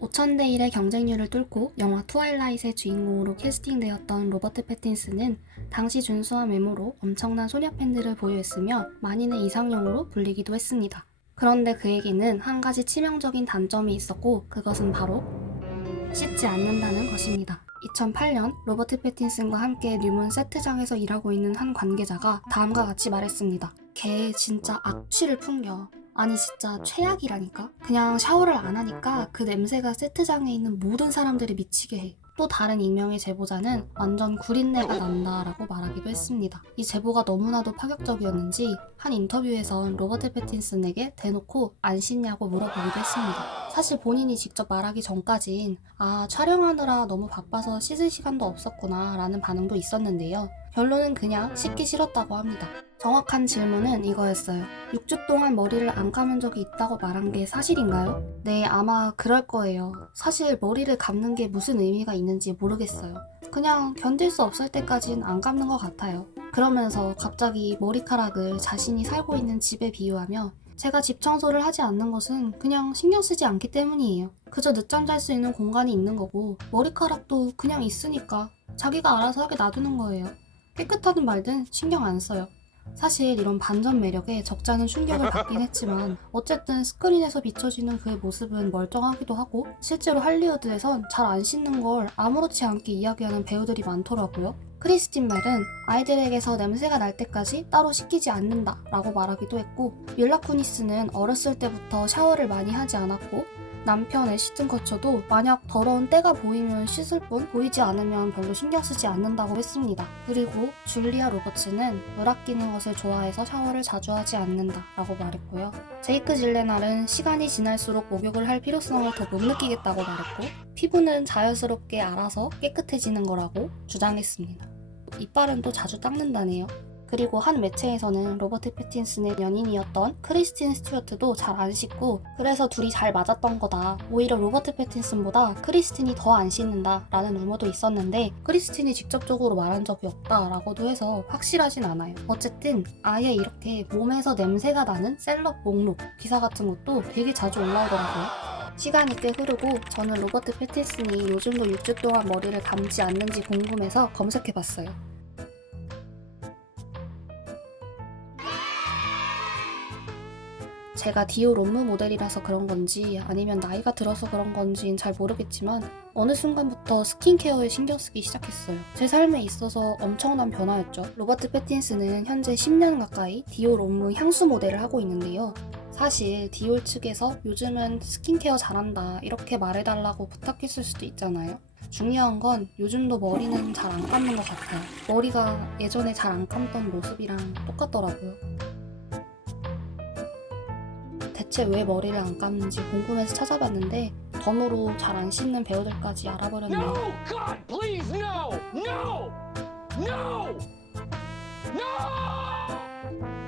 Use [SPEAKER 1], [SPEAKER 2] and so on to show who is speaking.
[SPEAKER 1] 5천대 1의 경쟁률을 뚫고 영화 트와일라이트의 주인공으로 캐스팅되었던 로버트 패틴슨은 당시 준수한 외모로 엄청난 소녀 팬들을 보유했으며 만인의 이상형으로 불리기도 했습니다. 그런데 그에게는 한 가지 치명적인 단점이 있었고 그것은 바로 씻지 않는다는 것입니다. 2008년 로버트 패틴슨과 함께 뉴문 세트장에서 일하고 있는 한 관계자가 다음과 같이 말했습니다. 걔 진짜 악취를 풍겨. 아니 진짜 최악이라니까? 그냥 샤워를 안 하니까 그 냄새가 세트장에 있는 모든 사람들이 미치게 해. 또 다른 익명의 제보자는 완전 구린내가 난다라고 말하기도 했습니다. 이 제보가 너무나도 파격적이었는지 한 인터뷰에선 로버트 패틴슨에게 대놓고 안 씻냐고 물어보기도 했습니다. 사실 본인이 직접 말하기 전까진 아 촬영하느라 너무 바빠서 씻을 시간도 없었구나 라는 반응도 있었는데요. 결론은 그냥 씻기 싫었다고 합니다. 정확한 질문은 이거였어요. 6주 동안 머리를 안 감은 적이 있다고 말한 게 사실인가요? 네, 아마 그럴 거예요. 사실 머리를 감는 게 무슨 의미가 있는지 모르겠어요. 그냥 견딜 수 없을 때까진 안 감는 것 같아요. 그러면서 갑자기 머리카락을 자신이 살고 있는 집에 비유하며 제가 집 청소를 하지 않는 것은 그냥 신경 쓰지 않기 때문이에요. 그저 늦잠 잘 수 있는 공간이 있는 거고 머리카락도 그냥 있으니까 자기가 알아서 하게 놔두는 거예요. 깨끗하든 말든 신경 안 써요. 사실 이런 반전 매력에 적잖은 충격을 받긴 했지만 어쨌든 스크린에서 비춰지는 그의 모습은 멀쩡하기도 하고 실제로 할리우드에선 잘 안 씻는 걸 아무렇지 않게 이야기하는 배우들이 많더라고요. 크리스틴 멜은 아이들에게서 냄새가 날 때까지 따로 씻기지 않는다 라고 말하기도 했고 밀라 쿠니스는 어렸을 때부터 샤워를 많이 하지 않았고 남편 애시튼 커처도 만약 더러운 때가 보이면 씻을 뿐 보이지 않으면 별로 신경 쓰지 않는다고 했습니다. 그리고 줄리아 로버츠는 물 아끼는 것을 좋아해서 샤워를 자주 하지 않는다 라고 말했고요. 제이크 질레날은 시간이 지날수록 목욕을 할 필요성을 더 못 느끼겠다고 말했고 피부는 자연스럽게 알아서 깨끗해지는 거라고 주장했습니다. 이빨은 또 자주 닦는다네요. 그리고 한 매체에서는 로버트 패틴슨의 연인이었던 크리스틴 스튜어트도 잘 안 씻고 그래서 둘이 잘 맞았던 거다. 오히려 로버트 패틴슨보다 크리스틴이 더 안 씻는다 라는 루머도 있었는데 크리스틴이 직접적으로 말한 적이 없다 라고도 해서 확실하진 않아요. 어쨌든 아예 이렇게 몸에서 냄새가 나는 셀럽 목록 기사 같은 것도 되게 자주 올라오더라고요. 시간이 꽤 흐르고 저는 로버트 패틴슨이 요즘도 6주 동안 머리를 감지 않는지 궁금해서 검색해봤어요. 제가 디올 롬무 모델이라서 그런 건지 아니면 나이가 들어서 그런 건지는 잘 모르겠지만 어느 순간부터 스킨케어에 신경 쓰기 시작했어요. 제 삶에 있어서 엄청난 변화였죠. 로버트 패틴스는 현재 10년 가까이 디올 롬무 향수 모델을 하고 있는데요. 사실 디올 측에서 요즘은 스킨케어 잘한다 이렇게 말해달라고 부탁했을 수도 있잖아요. 중요한 건 요즘도 머리는 잘 안 감는 것 같아요. 머리가 예전에 잘 안 감던 모습이랑 똑같더라고요. 대체 왜 머리를 안 감는지 궁금해서 찾아봤는데 덤으로 잘 안 씻는 배우들까지 알아버렸네요.
[SPEAKER 2] No! God, please, no! No! No! No!